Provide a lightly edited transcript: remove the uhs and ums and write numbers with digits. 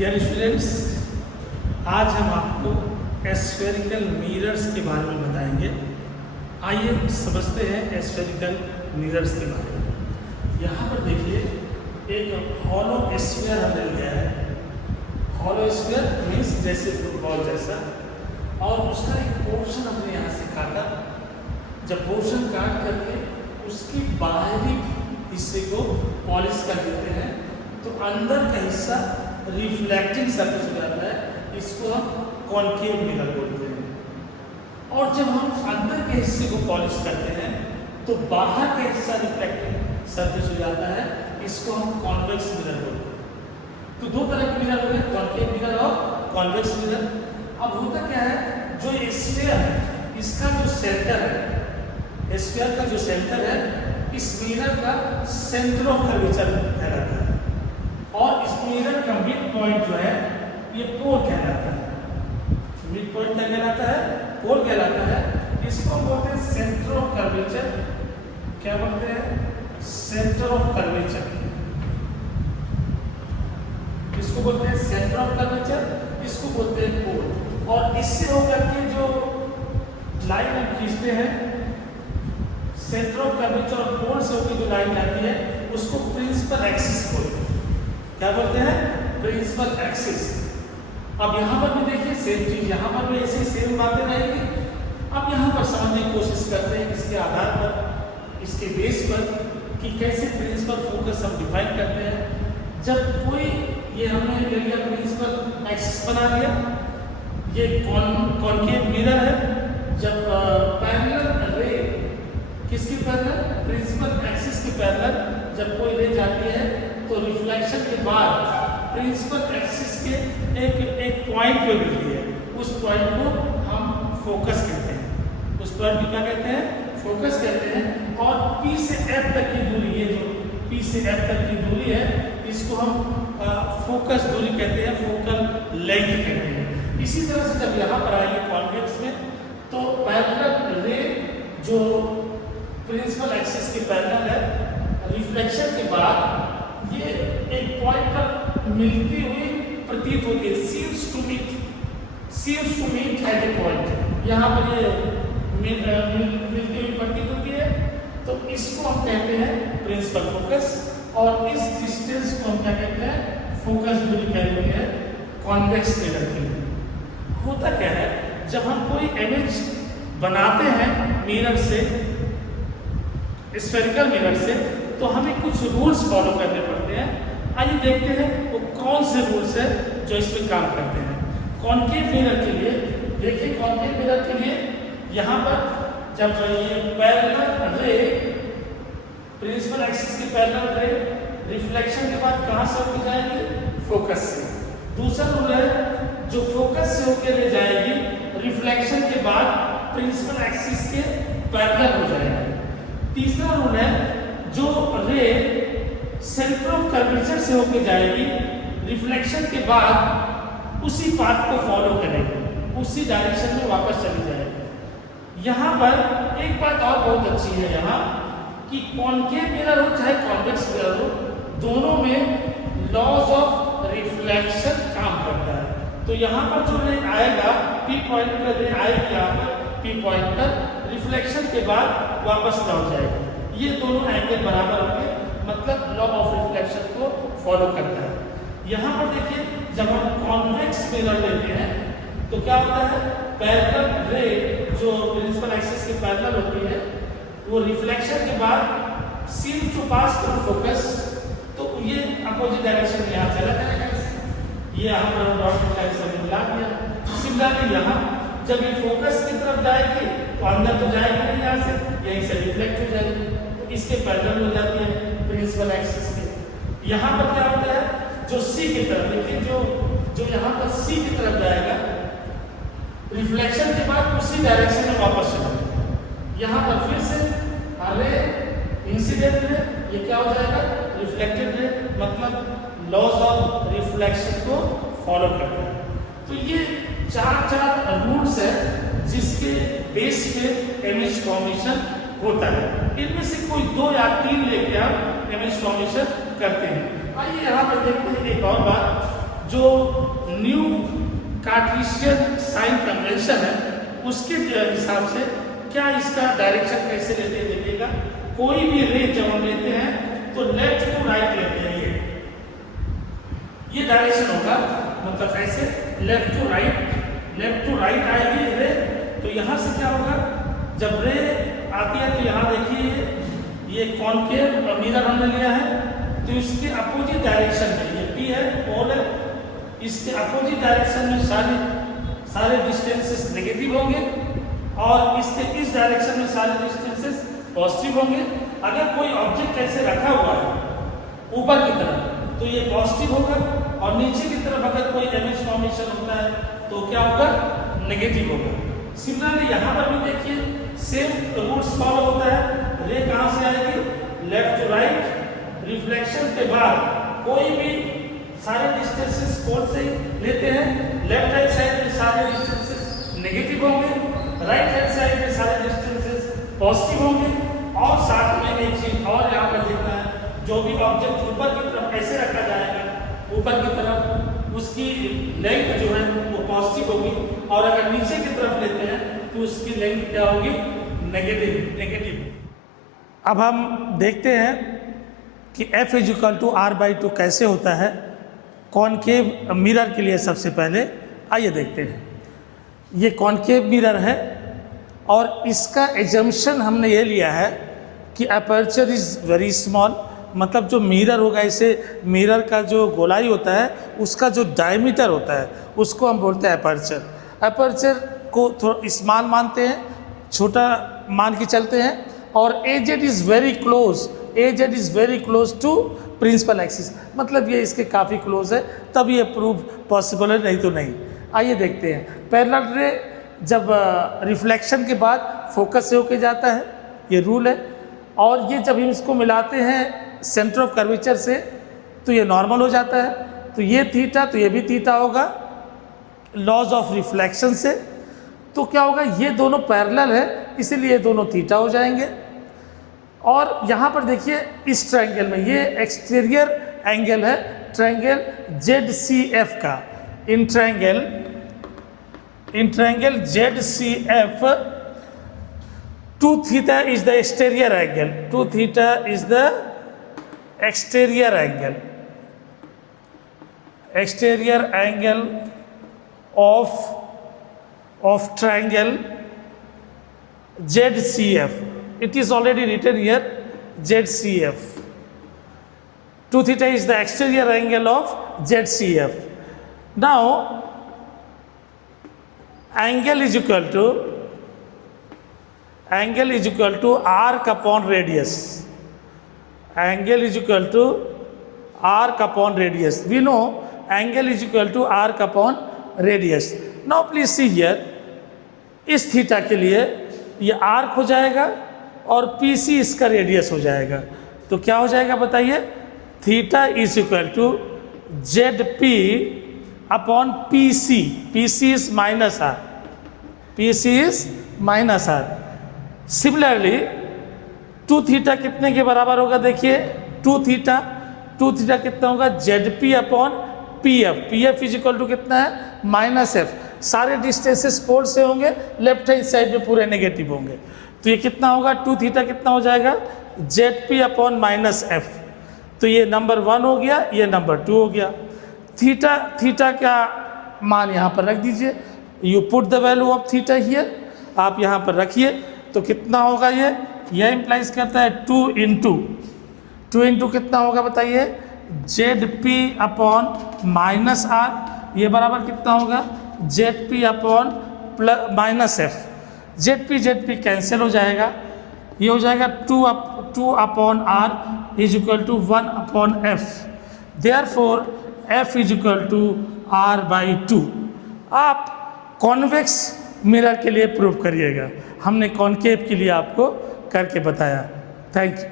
Dear students, आज हम आपको एस्फेरिकल मिरर्स के बारे में बताएंगे। आइए समझते हैं एस्फेरिकल मिरर्स के बारे में। यहाँ पर देखिए एक हॉलो स्फीयर हमने लिया है। हॉलो स्फीयर मीन्स जैसे फुटबॉल जैसा, और उसका एक पोर्शन हमने यहाँ से काटा। जब पोर्शन काट करके उसकी बाहरी हिस्से को पॉलिश कर देते हैं तो अंदर का हिस्सा रिफ्लेक्टिंग सरफेस हो जाता है। इसको हम कॉनकेव मिरर बोलते हैं। और जब हम अंदर के हिस्से को पॉलिश करते हैं तो बाहर का हिस्सा रिफ्लेक्टिंग सरफेस हो जाता है। इसको हम कॉन्वेक्स मिरर बोलते हैं। तो दो तरह के मिरर होते हैं, कॉनकेव मिरर और कॉन्वेक्स मिरर। अब होता क्या है, जो स्फीयर है इसका जो सेंटर है, स्फीयर का जो सेंटर है, इस मिरर का सेंटर ऑफ कर्वेचर कहलाता है। और इस मिरर का मिड पॉइंट जो है ये पोल कहलाता है। मिड पॉइंट क्या कहलाता है? पोल कहलाता है। इसको बोलते हैं सेंटर ऑफ कर्वेचर। क्या बोलते हैं? Centre of curvature. इसको बोलते हैं सेंटर ऑफ कर्वेचर, इसको बोलते हैं पोल। और इससे होकर के जो लाइन हम खींचते हैं, सेंटर ऑफ कर्वेचर और पोल से होकर जो लाइन जाती है उसको प्रिंसिपल एक्सिस बोलते हैं। क्या बोलते हैं? Principal axis. अब यहाँ पर भी देखिए सेम चीज, यहाँ पर भी ऐसी सेम बातें रहेंगी। अब यहाँ पर समझने की कोशिश करते हैं इसके आधार पर, इसके बेस पर, कि कैसे प्रिंसिपल फोकस हम डिफाइन करते हैं। जब कोई ये हमने ले लिया प्रिंसिपल एक्सिस बना लिया, ये कॉनकेव मिरर है। जब पैरेलल रे किसकी पैरेलल? प्रिंसिपल एक्सिस की पैरेलल जब कोई रे जाती है तो रिफ्लेक्शन के बाद प्रिंसिपल एक्सिस के एक पॉइंट पे मिलती है। उस पॉइंट को हम फोकस कहते हैं। उस पॉइंट को क्या कहते हैं? फोकस कहते हैं। और P से F तक की दूरी, ये जो P से F तक की दूरी है, इसको हम फोकस दूरी कहते हैं, फोकल लेंथ कहते हैं। इसी तरह से जब यहाँ पर आएंगे कॉन्वेक्स में, तो पैरेलल रे जो प्रिंसिपल एक्सिस के पैरेलल है, रिफ्लेक्शन के बाद ये एक पॉइंट पर मिलती हुई प्रतीत होती है। Seems to meet at a point. यहाँ पर ये मिलती हुई प्रतीत होती है, तो इसको हम कहते हैं प्रिंसिपल फोकस। और इस डिस्टेंस को हम क्या कहते हैं? फोकस दूरी कह देते हैं कॉन्वेक्स मिरर के लिए। होता क्या है, जब हम कोई इमेज बनाते हैं मिरर से, स्फेरिकल मिरर से, तो हमें कुछ रूल्स फॉलो करने पड़ते हैं। आइए देखते हैं वो कौन से रूल्स है जो इसमें काम करते हैं। कॉनकेव मिरर के लिए देखिए, कॉनकेव मिरर के लिए यहाँ पर जब ये पैरेलल रे, प्रिंसिपल एक्सिस की पैरेलल रे रिफ्लेक्शन के बाद कहाँ से होकर जाएगी? फोकस से। दूसरा रूल है, जो फोकस से होकर ले जाएगी रिफ्लेक्शन के बाद प्रिंसिपल एक्सिस के पैरेलल हो जाएगी। तीसरा रूल है, जो रे सेंटर ऑफ कर्वेचर से होकर जाएगी रिफ्लेक्शन के बाद उसी पाथ को फॉलो करेगी, उसी डायरेक्शन में वापस चली जाएगी। यहाँ पर एक बात और बहुत अच्छी है यहाँ, कि कॉनकेव मिरर हो चाहे कॉन्वेक्स मिरर हो, दोनों में लॉज ऑफ रिफ्लेक्शन काम करता है। तो यहाँ पर जो रे आएगा, P पॉइंट पर रे आएगी, यहाँ पर P पॉइंट पर रिफ्लेक्शन के बाद वापस लौट जाएगी। ये दोनों एंगल बराबर होंगे, मतलब लॉ ऑफ रिफ्लेक्शन को फॉलो करता है। यहाँ पर देखिए, जब हम कॉन्वेक्स मिरर लेते हैं तो क्या होता है? पैरेलल रे जो प्रिंसिपल एक्सिस के पैरेलल होती है, वो रिफ्लेक्शन के बाद seems to pass through focus, तो ये अपोजिट डायरेक्शन में यहाँ चला जाएगा। ये यहाँ पर डॉट डायरेक्शन में मिला दिया। सिमिलरली यहाँ जब ये फोकस की तरफ जाएगी तो अंदर तो जाएगी नहीं, यहाँ से यहीं से रिफ्लेक्ट हो जाएगी, तो इसके पैरेलल हो जाती है प्रिंसिपल एक्सिस के। यहाँ पर क्या होता है, जो C की तरफ, देखिए जो यहाँ पर C की तरफ जाएगा रिफ्लेक्शन के बाद उसी डायरेक्शन में वापस चलेगा। यहाँ पर फिर से अरे इंसिडेंट रे, ये क्या हो जाएगा? रिफ्लेक्टेड रे, मतलब लॉज ऑफ रिफ्लेक्शन को फॉलो करता है। तो ये चार रूल्स है जिसके बेस पे इमेज फॉर्मेशन होता है। इनमें से कोई 2 या 3 लेके आप इमेज फॉर्मेशन करते हैं। आइए यहाँ पर देखते हैं एक और बात, जो न्यू कार्टेशियन साइन कन्वेंशन है उसके हिसाब से क्या इसका डायरेक्शन कैसे लेते हैं देखिएगा। कोई भी रे जब हम लेते हैं तो लेफ्ट टू राइट लेते हैं, ये डायरेक्शन होगा, मतलब ऐसे लेफ्ट टू राइट आएगी रे। तो यहाँ से क्या होगा, जब रे आती है तो यहाँ देखिए ये कॉनकेव मिरर हमने लिया है, तो इसके अपोजिट डायरेक्शन में ये पी है पोल है, इसके अपोजिट डायरेक्शन में सारे डिस्टेंसेस नेगेटिव होंगे और इसके इस डायरेक्शन में सारे डिस्टेंसेस पॉजिटिव होंगे। अगर कोई ऑब्जेक्ट ऐसे रखा हुआ है ऊपर की तरफ तो ये पॉजिटिव होगा, और नीचे की तरफ अगर कोई इमेज फॉर्मेशन होता है तो क्या होगा, नेगेटिव होगा। सिमिलरली यहाँ पर भी देखिए सेम रूल्स फॉलो होता है। रे कहाँ से आएगी, लेफ्ट टू राइट, रिफ्लेक्शन के बाद कोई भी सारे डिस्टेंसेस पोल से लेते हैं। लेफ्ट हैंड साइड में सारे डिस्टेंसेस नेगेटिव होंगे, राइट हैंड साइड में सारे डिस्टेंसेस पॉजिटिव होंगे। और साथ में एक चीज और यहाँ पर देखना है, जो भी ऑब्जेक्ट ऊपर की तरफ ऐसे रखा जाएगा, ऊपर की तरफ उसकी लेंथ जो है वो पॉजिटिव होगी, और अगर नीचे की तरफ लेते हैं तो उसकी लेंथ क्या होगी, नेगेटिव। अब हम देखते हैं कि F = R/2 कैसे होता है कॉनकेव मिरर के लिए। सबसे पहले आइए देखते हैं, ये कॉनकेव मिरर है और इसका एजम्पशन हमने ये लिया है कि अपर्चर इज़ वेरी स्मॉल, मतलब जो मिरर होगा, इसे मिरर का जो गोलाई होता है उसका जो डायमीटर होता है उसको हम बोलते हैं अपर्चर। अपर्चर को थोड़ा स्मॉल मानते हैं, छोटा मान के चलते हैं, और AZ is very close to principal axis, मतलब ये इसके काफ़ी क्लोज है, तब ये प्रूव पॉसिबल है, नहीं तो नहीं। आइए देखते हैं, पैरेलल रे जब रिफ्लेक्शन के बाद फोकस से होके जाता है, ये रूल है, और ये जब हम इसको मिलाते हैं सेंटर ऑफ कर्वेचर से तो ये नॉर्मल हो जाता है, तो ये थीटा तो ये भी थीटा होगा लॉज ऑफ रिफ्लेक्शन से। तो क्या होगा, ये दोनों पैरेलल है इसीलिए दोनों थीटा हो जाएंगे। और यहाँ पर देखिए इस ट्रायंगल में ये एक्सटीरियर एंगल है ट्रायंगल ZCF का। In triangle ZCF 2 theta is the exterior angle, 2 theta is the exterior angle of triangle ZCF. It is already written here ZCF. 2 theta is the exterior angle of ZCF. Now angle is equal to arc upon radius. Angle is equal to arc upon radius. We know angle is equal to arc upon radius. Now please see here, इस theta के लिए ये arc हो जाएगा और PC इसका radius हो जाएगा, तो क्या हो जाएगा बताइए, theta is equal to ZP upon PC. PC is minus R. Similarly 2 theta कितने के बराबर होगा, देखिए 2 थीटा कितना होगा, ZP upon PF is equal to कितना है, -F. सारे डिस्टेंसेस पोल से होंगे, लेफ्ट हैंड साइड में पूरे नेगेटिव होंगे, तो ये कितना होगा, 2 थीटा कितना हो जाएगा, ZP अपॉन -F. तो ये नंबर 1 हो गया, ये नंबर 2 हो गया। थीटा का मान यहाँ पर रख दीजिए, you put the value of theta here, आप यहाँ पर रखिए, तो कितना होगा, ये इम्प्लाइज करता है 2 इंटू कितना होगा बताइए, ZP अपॉन -R, ये बराबर कितना होगा, ZP upon -F. ZP cancel हो जाएगा, ये हो जाएगा 2 upon R is equal to 1 upon F. Therefore F is equal to R/2. आप कॉन्वेक्स मिरर के लिए प्रूव करिएगा, हमने कॉनकेव के लिए आपको करके बताया। Thank you.